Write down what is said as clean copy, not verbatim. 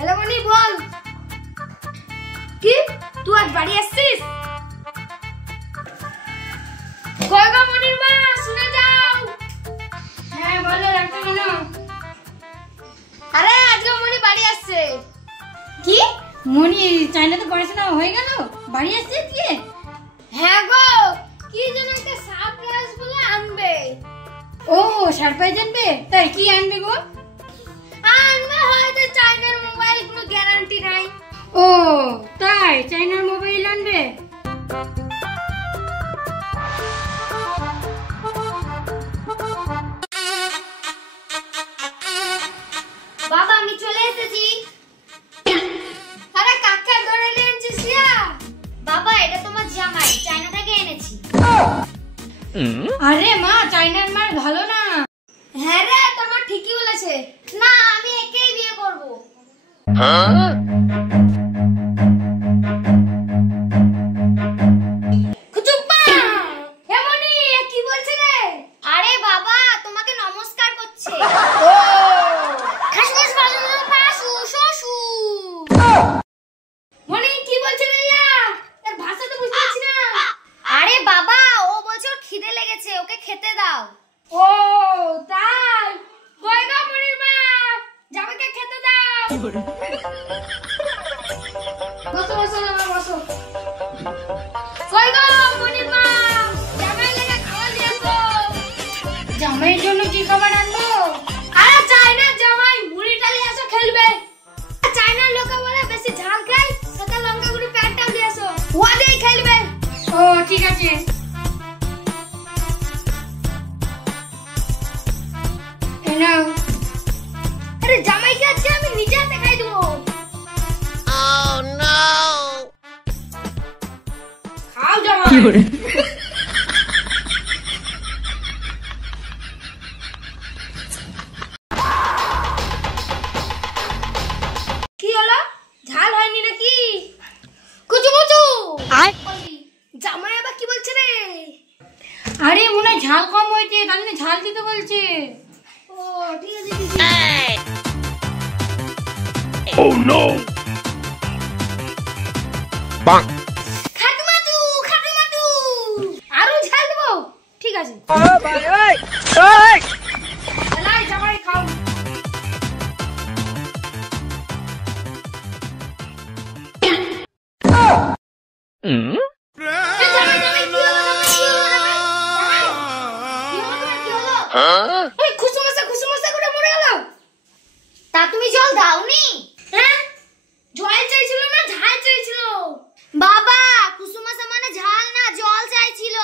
Hello money बोल कि तू आज बाड़ी আসছিস কয়গো মনির মা শুনে যাও হ্যাঁ বলো ডাক্তার কেন আরে আজকে মনি বাড়ি আসছে কি মনি চাইনাতে পড়াশোনা হয়ে গেল বাড়ি আসছে কি হ্যাঁ গো কি যেন একটা সারপ্রাইজ বলে আনবে ও সারপ্রাইজ আনবে তাই কি আনবে গো আনবে হয়তো চাইনার মোবাইল কোনো গ্যারান্টি নাই ও তাই চাইনার মোবাইল আনবে বাবা আমি চলে এসেছি আরে কাকা ধরে নিয়েছিস না বাবা এটা তোমার জামাই চায়না থেকে এনেছি আরে মা চাইনার মাল ভালো না হ্যাঁ রে তোমার ঠিকই বলেছে না আমি একেই বিয়ে করব কুচুপ্পা হে মনি এ কি বলছে রে আরে বাবা তোমাকে নমস্কার করছে ও খাসখাস ভালো পাশু শশু মনি কি বলছে রে এর ভাষা তো বুঝতে পারছি না আরে বাবা ও বলছে ওর খিদে লেগেছে ওকে খেতে দাও ও তাই কই গো মনির মা জামাইকে খেতে দাও বসো বসো না বসো কই গো মনির মা জামাই লেগে খাওয়া দিয়েছো জামাইয়ের জন্য কি খাবার আনবো আরে চাইনার জামাই মুড়ি ডালি এসে খেলবে চাইনার লোকে বলে বেশি ঝাল খাই সাথে লঙ্কা গুঁড়ি প্যানটা দিয়েছো ওয়াদেই খেলবে ও ঠিক আছে নাও আরে জামাইকে আজকে আমি নিজে হাতে খাই দেবো খাও জামাই কি হলো ঝাল হয়নি নাকি কুচু কুচু জামাই আবার কি বলছে রে আরে মনে হয় ঝাল কম হয়েছে তার জন্য ঝাল দিতে বলছে ও ঠিক আছে ঠিক আছে Oh no! Bang! খাটুমাটু খাটুমাটু আরো ঝাল দেবো ঠিক আছে লাই জামাই খাও তা তুমি জল দাওনি হ্যাঁ জল চাইছিল না ঝাল চাইছিল বাবা কুসুমাসা মানে ঝাল না জল চাইছিল